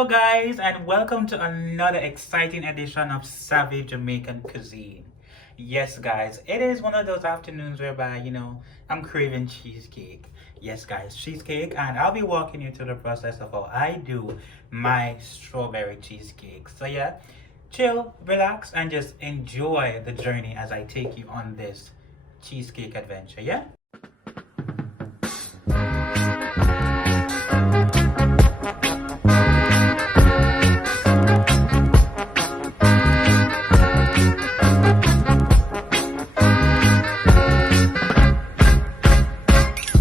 Hello guys and welcome to another exciting edition of Savvy Jamaican Cuisine. Yes guys, it is one of those afternoons whereby, I'm craving cheesecake. Yes guys, cheesecake, and I'll be walking you through the process of how I do my strawberry cheesecake. So yeah, chill, relax, and just enjoy the journey as I take you on this cheesecake adventure, yeah?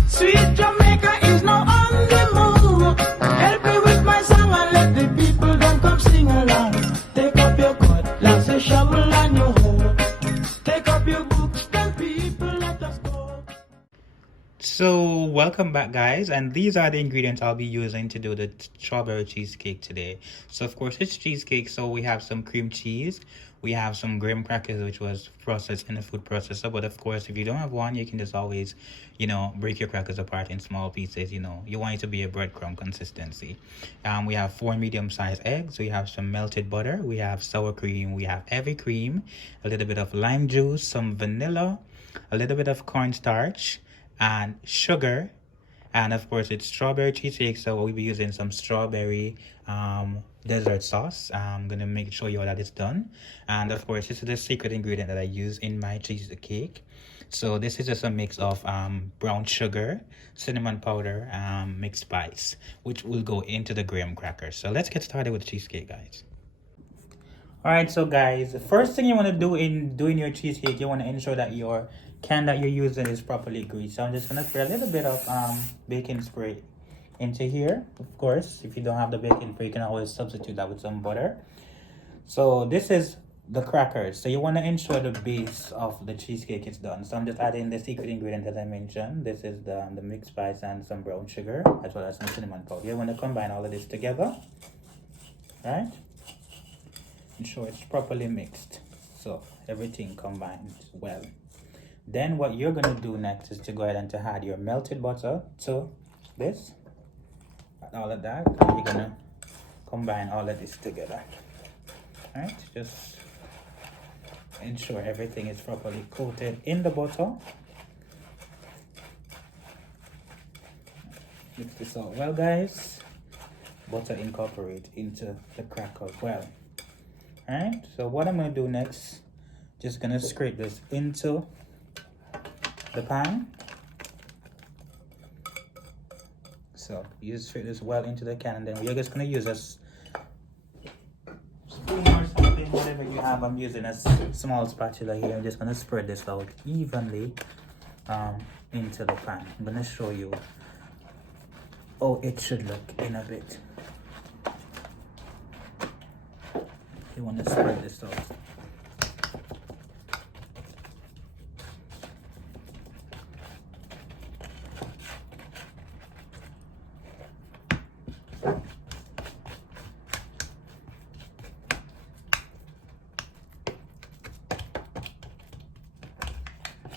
Sweet Jamaica is now on the move. Help me with my song and let the people don't come sing along. Take up your cutlass, a shovel and your hoe. Take up your books, tell people let us go. So welcome back guys, and these are the ingredients I'll be using to do the strawberry cheesecake today. So of course it's cheesecake, so we have some cream cheese, we have some graham crackers which was processed in a food processor, but of course if you don't have one, you can just always break your crackers apart in small pieces. You want it to be a breadcrumb consistency. We have 4 medium-sized eggs, we have some melted butter, we have sour cream, we have heavy cream, a little bit of lime juice, some vanilla, a little bit of cornstarch, and sugar. And of course it's strawberry cheesecake, so we'll be using some strawberry dessert sauce. I'm gonna show you all that it's done. And of course this is the secret ingredient that I use in my cheesecake. So this is just a mix of brown sugar, cinnamon powder, mixed spice, which will go into the graham crackers. So let's get started with the cheesecake, guys. All right, so guys, the first thing you want to do in doing your cheesecake, you want to ensure that your can that you're using is properly greased. So I'm just gonna spray a little bit of baking spray into here. Of course, if you don't have the baking spray, you can always substitute that with some butter. So this is the crackers. So you want to ensure the base of the cheesecake is done. So I'm just adding the secret ingredient that I mentioned. This is the mixed spice and some brown sugar, as well as some cinnamon powder. You want to combine all of this together, right? Ensure it's properly mixed so everything combines well. Then what you're going to do next is to go ahead and to add your melted butter to this. All of that, and you're going to combine all of this together. All right, just ensure everything is properly coated in the butter. Mix this out well, guys. Butter incorporate into the cracker well. Alright, so what I'm going to do next, just going to scrape this into the pan. So you just scrape this well into the can, and then we're just going to use a spoon or something, whatever you have. I'm using a small spatula here. I'm just going to spread this out evenly into the pan. I'm going to show you how it should look in a bit. You want to spread this out.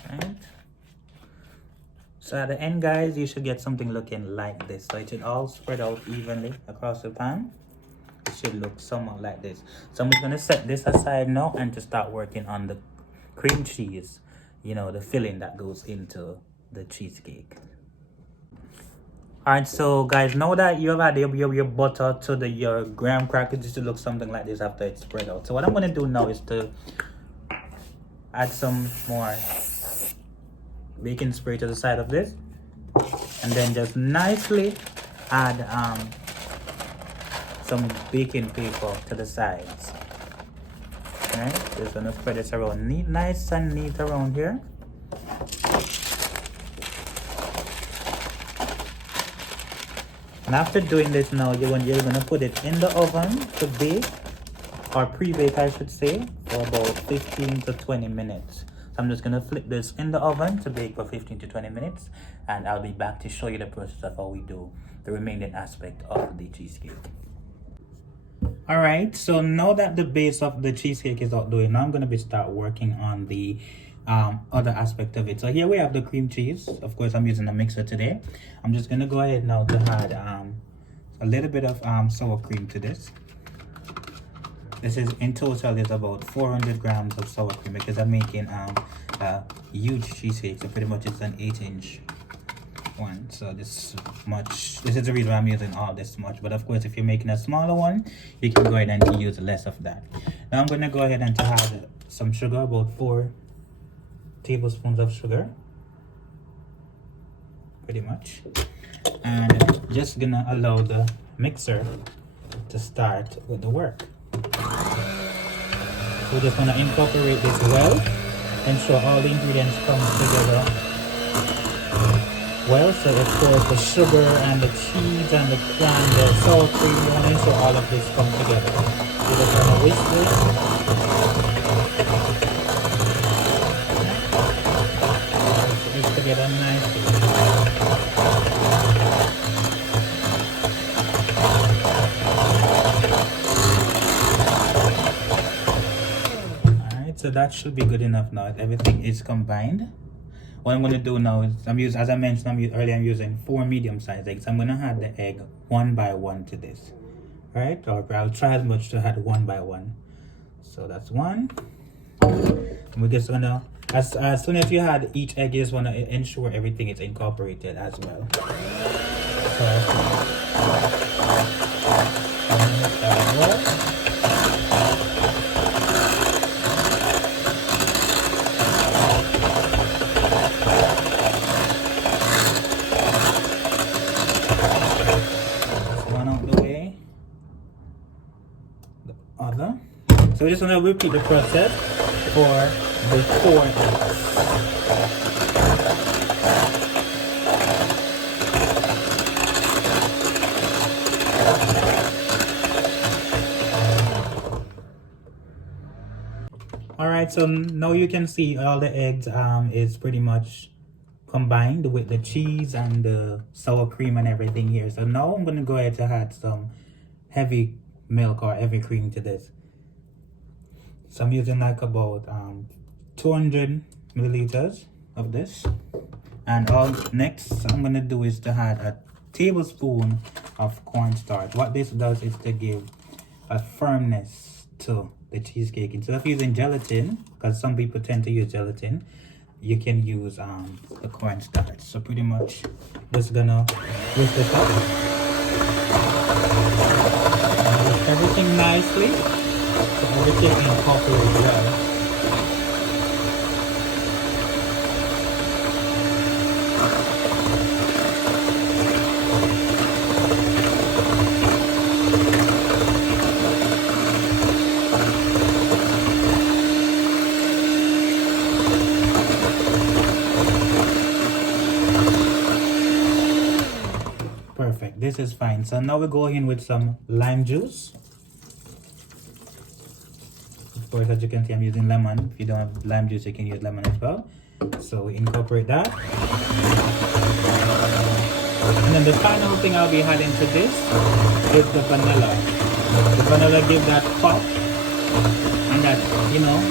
Right. So at the end, guys, you should get something looking like this. So it should all spread out evenly across the pan. Should look somewhat like this. So I'm just going to set this aside now and to start working on the cream cheese, the filling that goes into the cheesecake. All right, so guys, now that you've added your butter to your graham crackers, it should look something like this after it's spread out. So what I'm going to do now is to add some more baking spray to the side of this, and then just nicely add some baking paper to the sides. Alright, just gonna spread this around nice and neat around here. And after doing this now, you're gonna put it in the oven to bake, or pre-bake I should say, for about 15 to 20 minutes. So I'm just gonna flip this in the oven to bake for 15 to 20 minutes, and I'll be back to show you the process of how we do the remaining aspect of the cheesecake. All right, so now that the base of the cheesecake is out doing, now I'm going to start working on the other aspect of it. So here we have the cream cheese. Of course, I'm using a mixer today. I'm just going to go ahead now to add a little bit of sour cream to this. This is in total is about 400 grams of sour cream because I'm making a huge cheesecake, so pretty much it's an 8-inch one. So this is the reason why I'm using all this much. But of course, if you're making a smaller one, you can go ahead and use less of that. Now I'm gonna go ahead and to add some sugar, about 4 tablespoons of sugar, pretty much, and just gonna allow the mixer to start with the work. We're just gonna incorporate this well, ensure all the ingredients come together well. So of course the sugar and the cheese and the sour cream, you wanna ensure all of this come together. We're just gonna whisk this. Mix together nicely. So that should be good enough now. Everything is combined. What I'm going to do now is, as I mentioned earlier, I'm using 4 medium-sized eggs. I'm going to add the egg one by one to this. Right? Or I'll try as much to add one by one. So that's one. And we're just going to, as soon as you add each egg, you just want to ensure everything is incorporated as well. So we're just going to repeat the process for the 4 eggs. Alright, so now you can see all the eggs is pretty much combined with the cheese and the sour cream and everything here. So now I'm going to go ahead and add some heavy milk or heavy cream to this. So I'm using like about 200 milliliters of this. And all next I'm gonna do is to add a tablespoon of cornstarch. What this does is to give a firmness to the cheesecake. Instead of using gelatin, because some people tend to use gelatin, you can use the cornstarch. So pretty much just gonna whisk this up. Whisk everything nicely. So everything incorporates well. Perfect, this is fine. So now we go in with some lime juice. Of course, as you can see, I'm using lemon. If you don't have lime juice, you can use lemon as well. So we incorporate that. And then the final thing I'll be adding to this is the vanilla. The vanilla gives that pop and that, you know,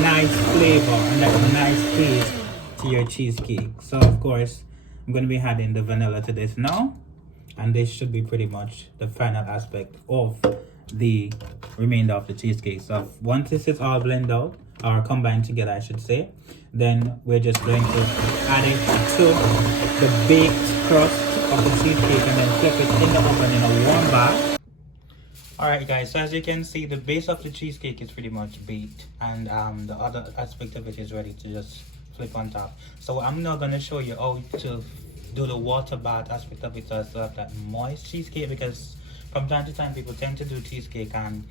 nice flavor and that nice taste to your cheesecake. So of course, I'm going to be adding the vanilla to this now. And this should be pretty much the final aspect of the remainder of the cheesecake. So once this is all blended out, or combined together I should say, then we're just going to add it to the baked crust of the cheesecake and then flip it in the oven in a warm bath. Alright guys, so as you can see, the base of the cheesecake is pretty much baked, and the other aspect of it is ready to just flip on top. So I'm not going to show you how to do the water bath aspect of it to have that moist cheesecake, because from time to time people tend to do cheesecake and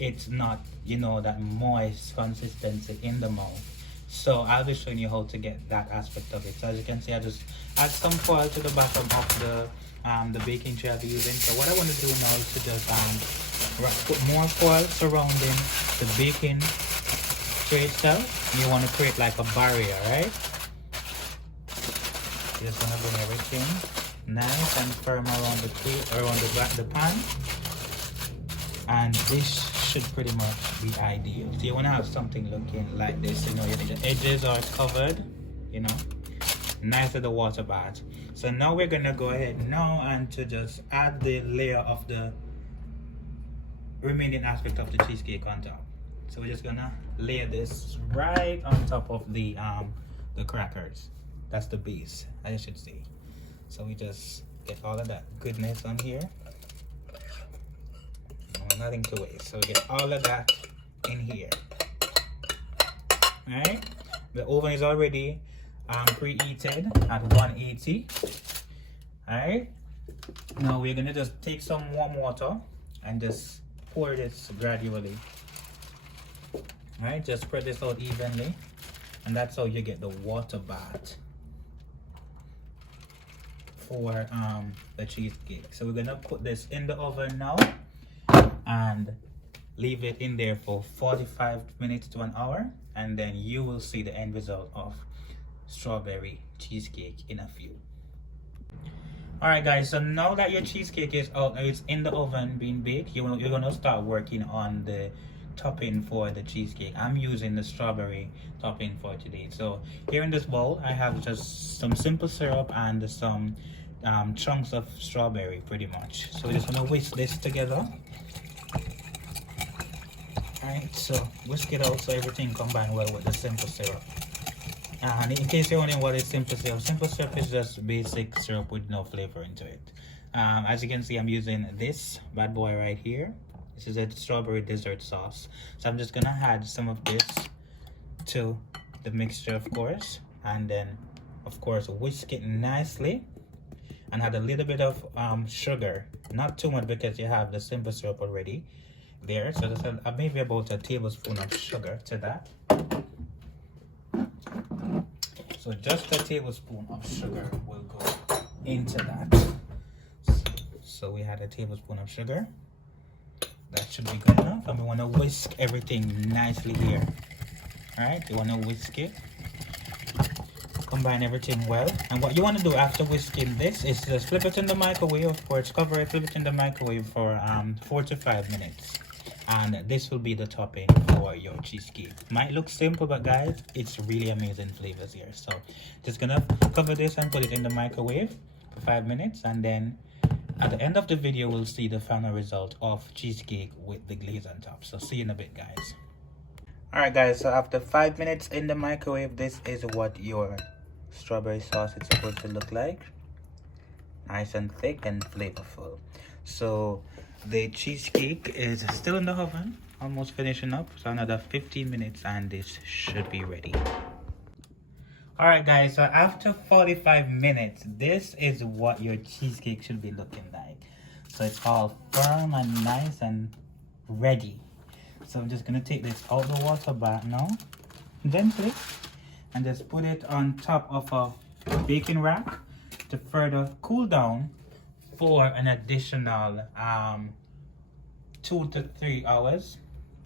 it's not, you know, that moist consistency in the mouth. So I'll be showing you how to get that aspect of it. So as you can see, I just add some foil to the bottom of the baking tray I'll be using. So what I want to do now is to just put more foil surrounding the baking tray itself. You want to create like a barrier, right? You just want to bring everything nice and firm around the pan, and this should pretty much be ideal. So you want to have something looking like this, you know, the edges are covered, you know, nice little water bath. So now we're gonna go ahead now and to just add the layer of the remaining aspect of the cheesecake on top. So we're just gonna layer this right on top of the crackers. That's the base, I should say. So we just get all of that goodness on here. Nothing to waste. So we get all of that in here. Alright, the oven is already preheated at 180. Alright, now we're gonna just take some warm water and just pour this gradually. Alright, just spread this out evenly, and that's how you get the water bath for the cheesecake. So we're gonna put this in the oven now and leave it in there for 45 minutes to an hour, and then you will see the end result of strawberry cheesecake in a few. Alright guys, so now that your cheesecake is out, it's in the oven being baked, you're gonna start working on the topping for the cheesecake. I'm using the strawberry topping for today. So here in this bowl I have just some simple syrup and some chunks of strawberry pretty much. So we're just gonna whisk this together. Alright, so whisk it out so everything combine well with the simple syrup. And in case you're wondering what is simple syrup is just basic syrup with no flavor into it. As you can see, I'm using this bad boy right here. This is a strawberry dessert sauce. So I'm just gonna add some of this to the mixture, of course, and then of course whisk it nicely and add a little bit of sugar, not too much because you have the simple syrup already there. So just maybe about a tablespoon of sugar to that. So just a tablespoon of sugar will go into that. So we had a tablespoon of sugar. That should be good enough. And we want to whisk everything nicely here. Alright, you want to whisk it. Combine everything well. And what you want to do after whisking this is just flip it in the microwave. Of course, cover it, flip it in the microwave for 4 to 5 minutes. And this will be the topping for your cheesecake. Might look simple, but guys, it's really amazing flavors here. So just gonna cover this and put it in the microwave for 5 minutes, and then at the end of the video we'll see the final result of cheesecake with the glaze on top. So see you in a bit, guys. Alright guys, so after 5 minutes in the microwave, this is what your strawberry sauce is supposed to look like. Nice and thick and flavorful. So the cheesecake is still in the oven, almost finishing up. So another 15 minutes and this should be ready. Alright guys, so after 45 minutes, this is what your cheesecake should be looking like. So it's all firm and nice and ready. So I'm just gonna take this out the water bath now, gently, and just put it on top of a baking rack to further cool down for an additional 2 to 3 hours.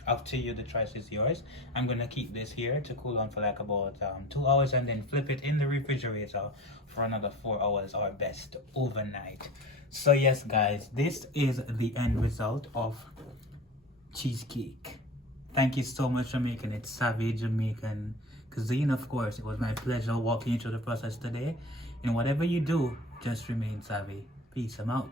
Up to you, the choice is yours. I'm gonna keep this here to cool down for like about 2 hours, and then flip it in the refrigerator for another 4 hours, or best overnight. So yes guys, this is the end result of cheesecake. Thank you so much for making it Savvy Jamaican Cuisine. Of course, it was my pleasure walking you through the process today. And whatever you do, just remain savvy. Peace, I'm out.